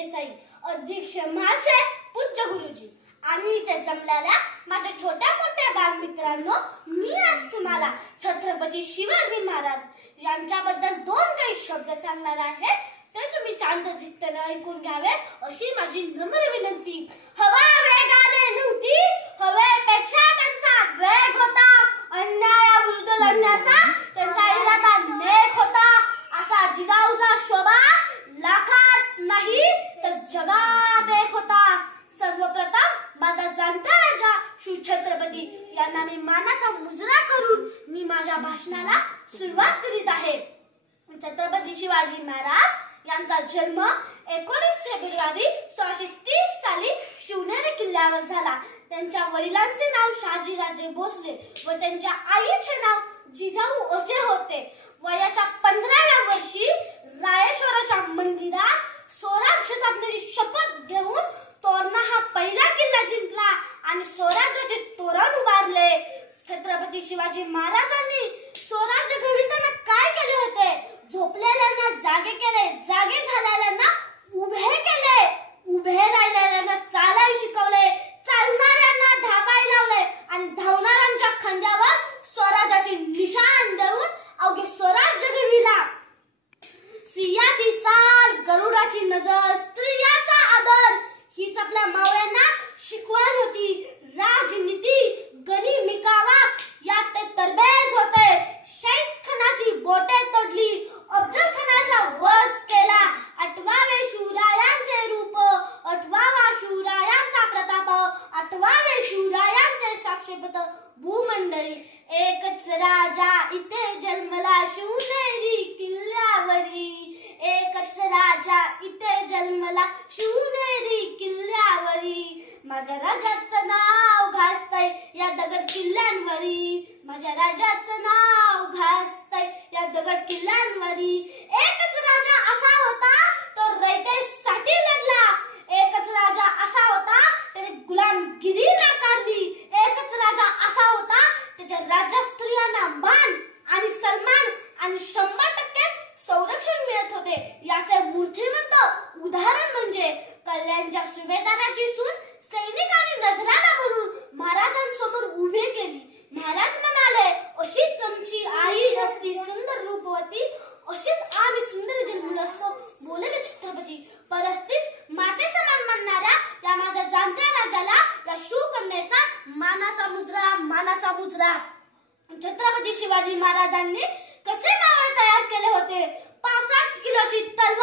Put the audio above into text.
देसाई, अध्यक्ष महाशय, पूज्य गुरुजी आणि इथे जमलेल्या माझ्या छोट्या मोठ्या बालमित्रांनो, मी आज तुम्हाला छत्रपती शिवाजी महाराज यांच्याबद्दल दोन काही शब्द सांगणार आहे. ते तुम्ही शांतचित्ताने ऐकून घ्यावे अशी माझी नम्र विनंती. हवा वेगाने नव्हती, हवेपेक्षा त्यांचा वेग होता. अन्यायाविरुद्ध लढण्याचा त्यांचा इरादा नेक होता. असा जिजाऊचा शोभा लाखात नाही तर जगात एक होता. सर्वप्रथम माझा जाणता राजा श्री छत्रपती यांना मी मानाचा मुजरा करून मी माझ्या भाषणाला सुरुवात करीत आहे. छत्रपती शिवाजी महाराज यांचा जन्म 19 फेब्रुवारी 1630 साली शिवनेरी किल्ल्यावर झाला. त्यांच्या वडिलांचे नाव शहाजीराजे भोसले व त्यांच्या आईचे नाव जिजाऊ असे होते. वयाच्या 15व्या वर्षी रायेश्वराच्या मंदिरात स्वराज्य स्थापनेची शपथ घेऊन तोरणा हा पहिला किल्ला जिंकला आणि स्वराज्याचे तोरण उभारले. छत्रपती शिवाजी महाराजांनी स्वराज्य घडविताना काय केले होते? झोपलेल्यांना जागे केले, जागे झालेल्यांना उभे केले, उभे राहिलेल्यांना चालायला शिकवले, चालणाऱ्यांना धावायला लावले आणि धावणाऱ्यांच्या खांद्यावर स्वराज्याचे निशाण देऊन अवघे स्वराज्य घडविला. सिंहाची चाल, गरुडाची नजर, स्त्रियांचा आदर हीच आपल्या मावळ्यांना शिकवण होती. राजनीती, गनिमिकावा यात ते तरबेज होते. शहीद खानाची बोटे तोडली, अफजल खानाचा वध केला. 8व्या शिवरायांचे रूप, 8वा शिवरायांचा प्रताप, 8वे शिवरायांचे साक्षीपत भूमंडळी. एकच राजा इथे जन्मला शिवनेरी किल्ल्यावरी, एकच राजा इथे जन्मला शिवनेरी किल्ल्यावरी. माझ्या राजाचं नाव घासतय या दगड किल्ल्यांवरी, माझ्या राजाचं नाव घासतय या दगड किल्ल्यांवरी. एकच राजा असा होता तो रयतेसाठी लढला, एकच राजा असा होता त्याने गुलामगिरी नाकारली, एकच राजा असा होता त्याच्या राज्यात स्त्रियांना मान आणि सन्मान आणि 100% संरक्षण मिळत होते. याचे मूर्तिमंत उदाहरण म्हणजे कल्याणच्या सुभेदाराची सून सैनिकांनी नजराणा म्हणून महाराजांसमोर उभी केली. महाराज म्हणाले, अशीच आमची आई असती सुंदर रूपवती, अशीच आम्ही सुंदर जन्मलो असतो बोलले छत्रपती. परस्तीस माते समान मानणाऱ्या या माझ्या जाणत्या राजाला या शिवकन्येचा मानाचा मुजरा. छत्रपती शिवाजी महाराजांनी कसे मावळे तयार केले होते? 65 किलोची तलवार